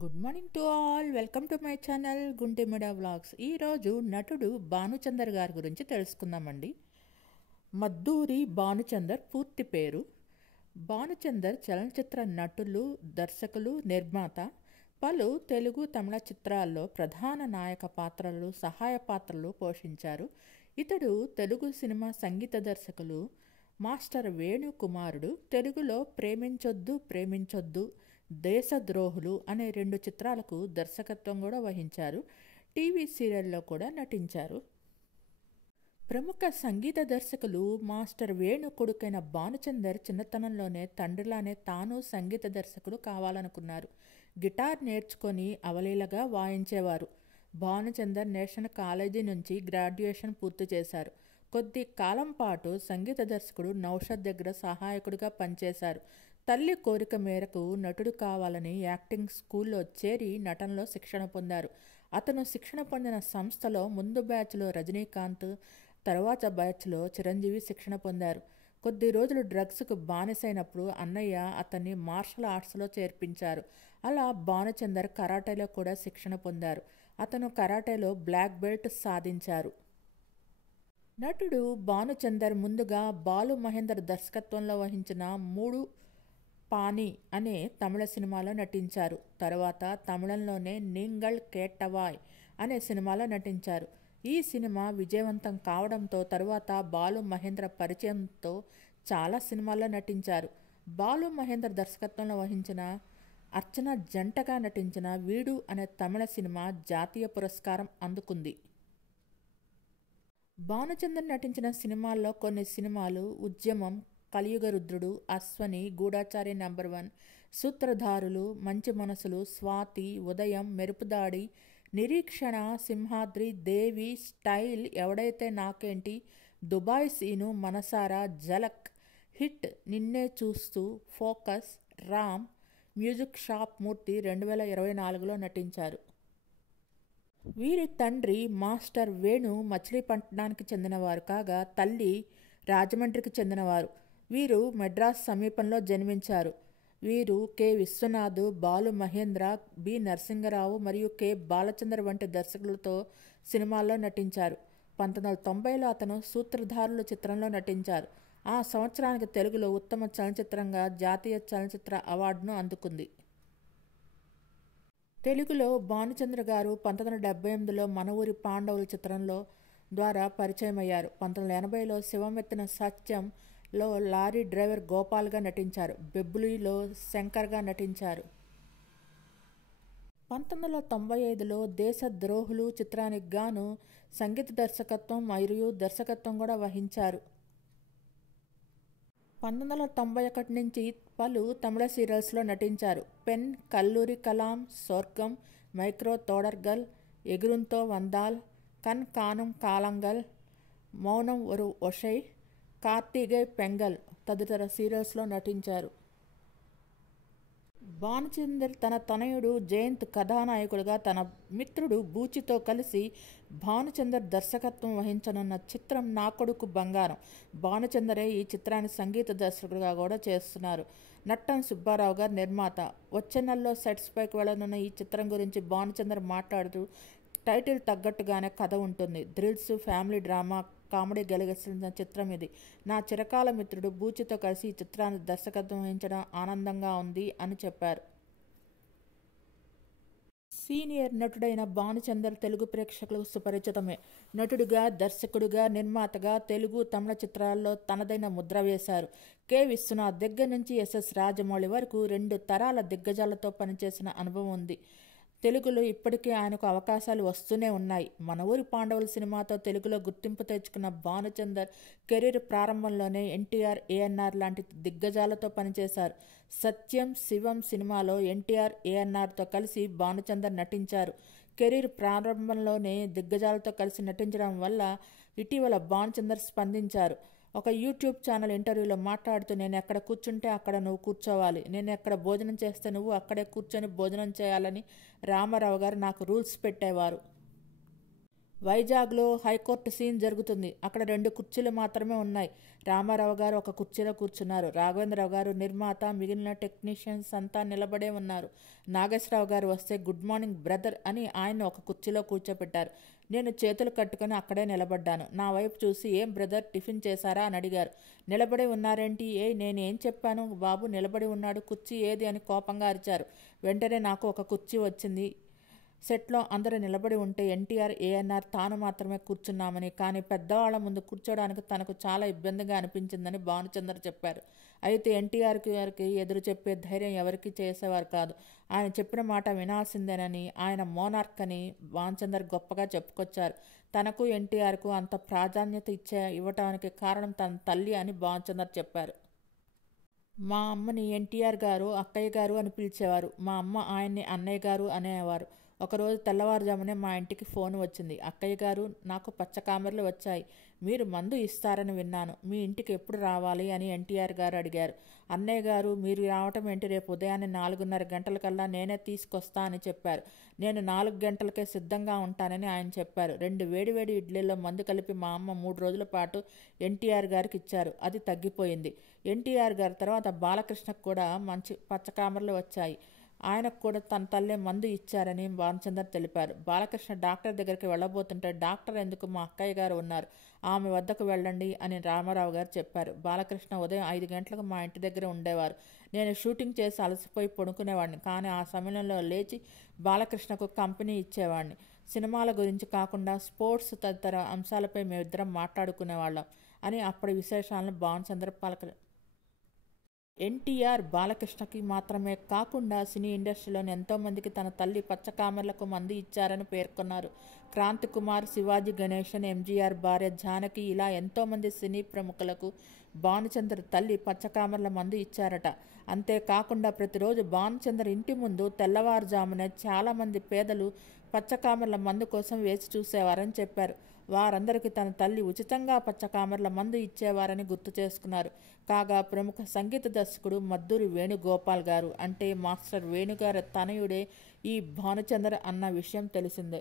Good morning to all. Welcome to my channel గుంటె media vlogs. ఈరోజు నటుడు భానుచందర్ గారి గురించి తెలుసుకుందామండి. మద్దూరి భానుచందర్ పూర్తి పేరు. భానుచందర్ చలనచిత్ర నటులు, దర్శకులు, నిర్మాత. పలు తెలుగు, తమిళ చిత్రాల్లో ప్రధాన నాయక పాత్రలు, సహాయ పాత్రలు పోషించారు. ఇతడు తెలుగు సినిమా సంగీత దర్శకులు మాస్టర్ వేణు కుమారుడు. తెలుగులో ప్రేమించొద్దు ప్రేమించొద్దు, దేశద్రోహులు అనే 2 చిత్రాలకు దర్శకత్వం కూడా వహించారు. టీవీ సీరియల్లో కూడా నటించారు. ప్రముఖ సంగీత దర్శకులు మాస్టర్ వేణు కొడుకైన భానుచందర్ చిన్నతనంలోనే తండ్రిలానే తాను సంగీత దర్శకుడు కావాలనుకున్నారు. గిటార్ నేర్చుకొని అవలీలగా వాయించేవారు. భానుచందర్ నేషనల్ కాలేజీ నుంచి గ్రాడ్యుయేషన్ పూర్తి చేశారు. కొద్ది కాలం పాటు సంగీత దర్శకుడు నౌషద్ దగ్గర సహాయకుడిగా పనిచేశారు. తల్లి కోరిక మేరకు నటుడు కావాలని యాక్టింగ్ స్కూల్లో చేరి నటనలో శిక్షణ పొందారు. అతను శిక్షణ పొందిన సంస్థలో ముందు బ్యాచ్లో రజనీకాంత్, తర్వాత బ్యాచ్లో చిరంజీవి శిక్షణ పొందారు. కొద్ది రోజులు డ్రగ్స్కు బానిసైనప్పుడు అన్నయ్య అతన్ని మార్షల్ ఆర్ట్స్లో చేర్పించారు. అలా భానుచందర్ కరాటేలో కూడా శిక్షణ పొందారు. అతను కరాటేలో బ్లాక్ బెల్ట్ సాధించారు. నటుడు భానుచందర్ ముందుగా బాలు మహేందర్ దర్శకత్వంలో వహించిన 3 పానీ అనే తమిళ సినిమాలో నటించారు. తర్వాత తమిళంలోనే నింగళ్ కేట్టవాయ్ అనే సినిమాలో నటించారు. ఈ సినిమా విజయవంతం కావడంతో తరువాత బాలు మహేంద్ర పరిచయంతో చాలా సినిమాల్లో నటించారు. బాలు మహేందర్ దర్శకత్వంలో వహించిన అర్చన జంటగా నటించిన వీడు అనే తమిళ సినిమా జాతీయ పురస్కారం అందుకుంది. భానుచందర్ నటించిన సినిమాల్లో కొన్ని సినిమాలు ఉద్యమం, కలియుగ రుద్రుడు, అశ్వని, గూఢాచారి నంబర్ 1, సూత్రధారులు, మంచి మనసులు, స్వాతి, ఉదయం, మెరుపుదాడి, నిరీక్షణ, సింహాద్రి, దేవి, స్టైల్, ఎవడైతే నాకేంటి, దుబాయ్ సీను, మనసారా, జలక్, హిట్, నిన్నే చూస్తూ, ఫోకస్, రామ్, మ్యూజిక్ షాప్ మూర్తి 2024లో నటించారు. వీరి తండ్రి మాస్టర్ వేణు మచిలీపట్నానికి చెందినవారు కాగా తల్లి రాజమండ్రికి చెందినవారు. వీరు మెడ్రాస్ సమీపంలో జన్మించారు. వీరు కె విశ్వనాథ్, బాలు మహేంద్ర, బి నరసింగరావు మరియు కె బాలచంద్ర వంటి దర్శకులతో సినిమాల్లో నటించారు. 1990లో అతను సూత్రధారులు చిత్రంలో నటించారు. ఆ సంవత్సరానికి తెలుగులో ఉత్తమ చలనచిత్రంగా జాతీయ చలనచిత్ర అవార్డును అందుకుంది. తెలుగులో భానుచంద్ర గారు 1978లో మన ఊరి పాండవులు చిత్రంలో ద్వారా పరిచయమయ్యారు. 1980లో శివమెత్తిన సత్యంలో లారీ డ్రైవర్ గోపాల్గా నటించారు. బెబ్బులిలో శంకర్గా నటించారు. 1995లో దేశద్రోహులు చిత్రానికి గాను సంగీత దర్శకత్వం మరియు దర్శకత్వం కూడా వహించారు. 1991 నుంచి పలు తమిళ సీరియల్స్లో నటించారు. పెన్, కల్లూరి కలాం, స్వర్గం, మైక్రో తోడర్గల్, ఎగురుంతో వందాల్, కన్ కానుం కాలంగల్, మౌనం ఒక ఒషై, కార్తీగై పెంగల్ తదితర సీరియల్స్లో నటించారు. భానుచందర్ తన తనయుడు జయంత్ కథానాయకుడిగా తన మిత్రుడు బూచితో కలిసి భానుచందర్ దర్శకత్వం వహించనున్న చిత్రం నా కొడుకు బంగారం. భానుచందరే ఈ చిత్రాన్ని సంగీత దర్శకుడిగా కూడా చేస్తున్నారు. నట్టం సుబ్బారావు గారు నిర్మాత. వచ్చే నెలలో సెట్స్ పైకి వెళ్లనున్న ఈ చిత్రం గురించి భానుచందర్ మాట్లాడుతూ టైటిల్ తగ్గట్టుగానే కథ ఉంటుంది. థ్రిల్స్, ఫ్యామిలీ డ్రామా, కామెడీ కలిగిస్తున్న చిత్రం ఇది. నా చిరకాల మిత్రుడు బూచితో కలిసి ఈ చిత్రాన్ని దర్శకత్వం వహించడం ఆనందంగా ఉంది అని చెప్పారు. సీనియర్ నటుడైన భానుచందర్ తెలుగు ప్రేక్షకులకు సుపరిచితమే. నటుడిగా, దర్శకుడిగా, నిర్మాతగా తెలుగు, తమిళ చిత్రాల్లో తనదైన ముద్ర వేశారు. కె విశ్వనాథ్ దగ్గర నుంచి ఎస్ఎస్ రాజమౌళి వరకు 2 తరాల దిగ్గజాలతో పనిచేసిన అనుభవం ఉంది. తెలుగులో ఇప్పటికే ఆయనకు అవకాశాలు వస్తూనే ఉన్నాయి. మన ఊరి పాండవులు సినిమాతో తెలుగులో గుర్తింపు తెచ్చుకున్న భానుచందర్ కెరీర్ ప్రారంభంలోనే ఎన్టీఆర్, ఏఎన్ఆర్ లాంటి దిగ్గజాలతో పనిచేశారు. సత్యం, శివం సినిమాలో ఎన్టీఆర్, ఏఎన్ఆర్తో కలిసి భానుచందర్ నటించారు. కెరీర్ ప్రారంభంలోనే దిగ్గజాలతో కలిసి నటించడం వల్ల ఇటీవల భానుచందర్ స్పందించారు. ఒక యూట్యూబ్ ఛానల్ ఇంటర్వ్యూలో మాట్లాడుతూ నేను ఎక్కడ కూర్చుంటే అక్కడ నువ్వు కూర్చోవాలి, నేను ఎక్కడ భోజనం చేస్తే నువ్వు అక్కడే కూర్చొని భోజనం చేయాలని రామారావు గారు నాకు రూల్స్ పెట్టేవారు. వైజాగ్లో హైకోర్టు సీన్ జరుగుతుంది. అక్కడ 2 కుర్చీలు మాత్రమే ఉన్నాయి. రామారావు గారు ఒక కుర్చీలో కూర్చున్నారు. రాఘవేంద్రరావు గారు, నిర్మాత, మిగిలిన టెక్నీషియన్స్ అంతా నిలబడే ఉన్నారు. నాగేశ్వరరావు గారు వస్తే గుడ్ మార్నింగ్ బ్రదర్ అని ఆయన ఒక కుర్చీలో కూర్చోపెట్టారు. నేను చేతులు కట్టుకుని అక్కడే నిలబడ్డాను. నా వైపు చూసి ఏం బ్రదర్ టిఫిన్ చేశారా అని అడిగారు. నిలబడి ఉన్నారేంటి? నేనేం చెప్పాను బాబు, నిలబడి ఉన్నాడు, కుర్చీ ఏది అని కోపంగా అరిచారు. వెంటనే నాకు ఒక కుర్చీ వచ్చింది. సెట్లో అందరూ నిలబడి ఉంటే ఎన్టీఆర్, ఏఎన్ఆర్ తాను మాత్రమే కూర్చున్నామని, కానీ పెద్దవాళ్ల ముందు కూర్చోడానికి తనకు చాలా ఇబ్బందిగా అనిపించిందని భానుచందర్ చెప్పారు. అయితే ఎన్టీఆర్ గారికి ఎదురు చెప్పే ధైర్యం ఎవరికీ చేసేవారు కాదు. ఆయన చెప్పిన మాట వినాల్సిందేనని, ఆయన మోనార్క్ అని భానుచందర్ గొప్పగా చెప్పుకొచ్చారు. తనకు ఎన్టీఆర్కు అంత ప్రాధాన్యత ఇవ్వటానికి కారణం తన తల్లి అని భానుచందర్ చెప్పారు. మా అమ్మని ఎన్టీఆర్ గారు, అక్కయ్య గారు అని పిలిచేవారు. మా అమ్మ ఆయన్ని అన్నయ్య గారు అనేవారు. ఒకరోజు తెల్లవారుజామునే మా ఇంటికి ఫోన్ వచ్చింది. అక్కయ్య గారు, నాకు పచ్చకామెర్లు వచ్చాయి. మీరు మందు ఇస్తారని విన్నాను. మీ ఇంటికి ఎప్పుడు రావాలి అని ఎన్టీఆర్ గారు అడిగారు. అన్నయ్య గారు, మీరు రావటం ఏంటి, రేపు ఉదయాన్నే 4:30 గంటలకల్లా నేనే తీసుకొస్తా అని చెప్పారు. నేను 4 గంటలకే సిద్ధంగా ఉంటానని ఆయన చెప్పారు. 2 వేడివేడి ఇడ్లీల్లో మందు కలిపి మా అమ్మ 3 రోజుల పాటు ఎన్టీఆర్ గారికి ఇచ్చారు. అది తగ్గిపోయింది. ఎన్టీఆర్ గారి తర్వాత బాలకృష్ణకు కూడా మంచి పచ్చకామెర్లు వచ్చాయి. ఆయనకు కూడా తన తల్లే మందు ఇచ్చారని భానుచందర్ తెలిపారు. బాలకృష్ణ డాక్టర్ దగ్గరికి వెళ్ళబోతుంటే, డాక్టర్ ఎందుకు, మా అక్కయ్య గారు ఉన్నారు, ఆమె వద్దకు వెళ్ళండి అని రామారావు గారు చెప్పారు. బాలకృష్ణ ఉదయం 5 గంటలకు మా ఇంటి దగ్గర ఉండేవారు. నేను షూటింగ్ చేసి అలసిపోయి పడుకునేవాడిని. కానీ ఆ సమయంలో లేచి బాలకృష్ణకు కంపెనీ ఇచ్చేవాడిని. సినిమాల గురించి కాకుండా స్పోర్ట్స్ తదితర అంశాలపై మేమిద్దరం మాట్లాడుకునేవాళ్ళం అని అప్పటి విశేషాలను భానుచందర్ ఎన్టీఆర్ బాలకృష్ణకి మాత్రమే కాకుండా సినీ ఇండస్ట్రీలోని ఎంతోమందికి తన తల్లి పచ్చకామెర్లకు మందు ఇచ్చారని పేర్కొన్నారు. క్రాంతి కుమార్, శివాజీ గణేశన్, ఎంజీఆర్ భార్య జానకి, ఇలా ఎంతోమంది సినీ ప్రముఖులకు భానుచందర్ తల్లి పచ్చకామెర్ల మందు ఇచ్చారట. అంతేకాకుండా ప్రతిరోజు భానుచందర్ ఇంటి ముందు తెల్లవారుజామునే చాలామంది పేదలు పచ్చకామెర్ల మందు కోసం వేచి చూసేవారని చెప్పారు. వారందరికీ తన తల్లి ఉచితంగా పచ్చకామెర్ల మందు ఇచ్చేవారని గుర్తు చేసుకున్నారు. కాగా ప్రముఖ సంగీత దర్శకుడు మద్దూరి వేణుగోపాల్ గారు, అంటే మాస్టర్ వేణుగారి తనయుడే ఈ భానుచందర్ అన్న విషయం తెలిసిందే.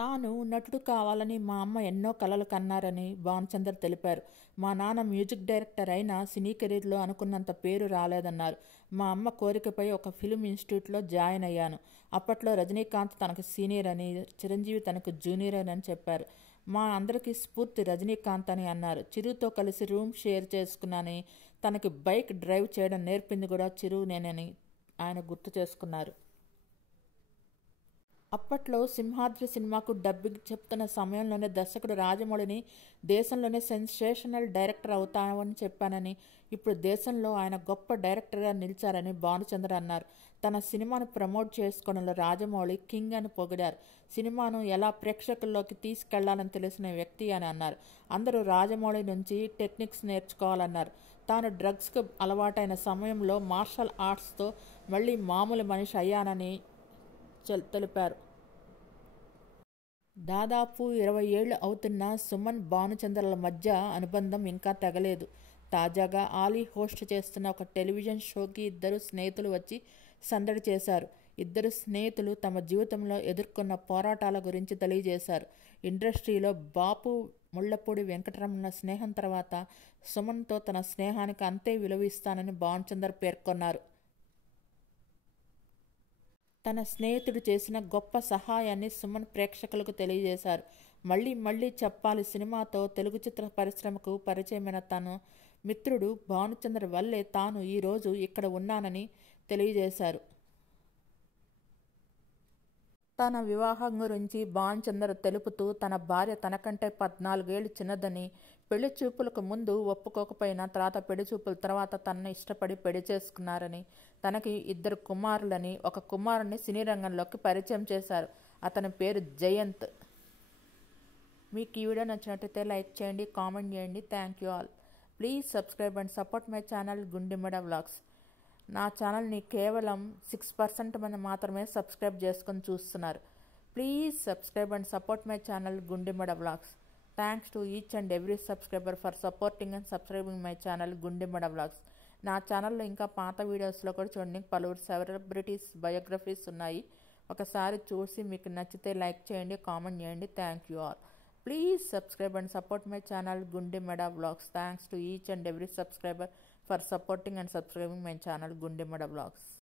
తాను నటుడు కావాలని మా అమ్మ ఎన్నో కలలు కన్నారని భానుచందర్ తెలిపారు. మా నాన్న మ్యూజిక్ డైరెక్టర్ అయినా సినీ కెరీర్లో అనుకున్నంత పేరు రాలేదన్నారు. మా అమ్మ కోరికపై ఒక ఫిల్మ్ ఇన్స్టిట్యూట్లో జాయిన్ అయ్యాను. అప్పట్లో రజనీకాంత్ తనకు సీనియర్ అని, చిరంజీవి తనకు జూనియర్ అని చెప్పారు. మా అందరికీ స్ఫూర్తి రజనీకాంత్ అని అన్నారు. చిరుతో కలిసి రూమ్ షేర్ చేసుకున్నానని, తనకి బైక్ డ్రైవ్ చేయడం నేర్పింది కూడా చిరునేనని ఆయన గుర్తు చేసుకున్నారు. అప్పట్లో సింహాద్రి సినిమాకు డబ్బింగ్ చెప్తున్న సమయంలోనే దర్శకుడు రాజమౌళిని దేశంలోనే సెన్సేషనల్ డైరెక్టర్ అవుతామని చెప్పానని, ఇప్పుడు దేశంలో ఆయన గొప్ప డైరెక్టర్గా నిలిచారని భానుచందర్ అన్నారు. తన సినిమాను ప్రమోట్ చేసుకోవడంలో రాజమౌళి కింగ్ అని పొగిడారు. సినిమాను ఎలా ప్రేక్షకుల్లోకి తీసుకెళ్లాలని తెలిసిన వ్యక్తి అని అన్నారు. అందరూ రాజమౌళి నుంచి టెక్నిక్స్ నేర్చుకోవాలన్నారు. తాను డ్రగ్స్కు అలవాటైన సమయంలో మార్షల్ ఆర్ట్స్తో మళ్ళీ మామూలు మనిషి అయ్యానని తెలిపారు. దాదాపు 20 ఏళ్లు అవుతున్న సుమన్, భానుచందర్ల మధ్య అనుబంధం ఇంకా తెగలేదు. తాజాగా ఆలీ హోస్ట్ చేస్తున్న ఒక టెలివిజన్ షోకి ఇద్దరు స్నేహితులు వచ్చి సందడి చేశారు. ఇద్దరు స్నేహితులు తమ జీవితంలో ఎదుర్కొన్న పోరాటాల గురించి తెలియజేశారు. ఇండస్ట్రీలో బాపు ముళ్లపూడి వెంకటరమణ స్నేహం తర్వాత సుమన్తో తన స్నేహానికి అంతే విలువ ఇస్తానని భానుచందర్ పేర్కొన్నారు. తన స్నేహితుడు చేసిన గొప్ప సహాయాన్ని సుమన్ ప్రేక్షకులకు తెలియజేశారు. మళ్ళీ చెప్పాలి సినిమాతో తెలుగు చిత్ర పరిశ్రమకు పరిచయమైన తన మిత్రుడు భానుచందర్ వల్లే తాను ఈరోజు ఇక్కడ ఉన్నానని తెలియజేశారు. తన వివాహం గురించి భానుచందర్ తెలుపుతూ, తన భార్య తనకంటే 14 ఏళ్లు చిన్నదని, పెళ్లి చూపులకు ముందు ఒప్పుకోకపోయినా తర్వాత పెళ్లి చూపుల తర్వాత తనను ఇష్టపడి పెళ్లి చేసుకున్నారని, తనకి 2 కుమారులని, ఒక కుమారుని సినీ రంగంలోకి పరిచయం చేశారు. అతని పేరు జయంత్. మీకు ఈ వీడియో నచ్చినట్లయితే లైక్ చేయండి, కామెంట్ చేయండి. Thank you all. Please subscribe and support my channel Gundemeda vlogs. నా ఛానల్ని కేవలం 6% మంది మాత్రమే సబ్స్క్రైబ్ చేసుకొని చూస్తున్నారు. Please subscribe and support my channel Gundemeda vlogs. Thanks to each and every subscriber for supporting and subscribing my channel Gundemeda vlogs. నా ఛానల్లో ఇంకా పాత వీడియోస్లో కూడా చూడండి, పలువురు సెలబ్రిటీస్ బయోగ్రఫీస్ ఉన్నాయి. ఒకసారి చూసి మీకు నచ్చితే లైక్ చేయండి, కామెంట్ చేయండి. Thank you all. Please subscribe and support my channel Gundemeda vlogs. Thanks to each and every subscriber for supporting and subscribing my channel Gundemeda vlogs.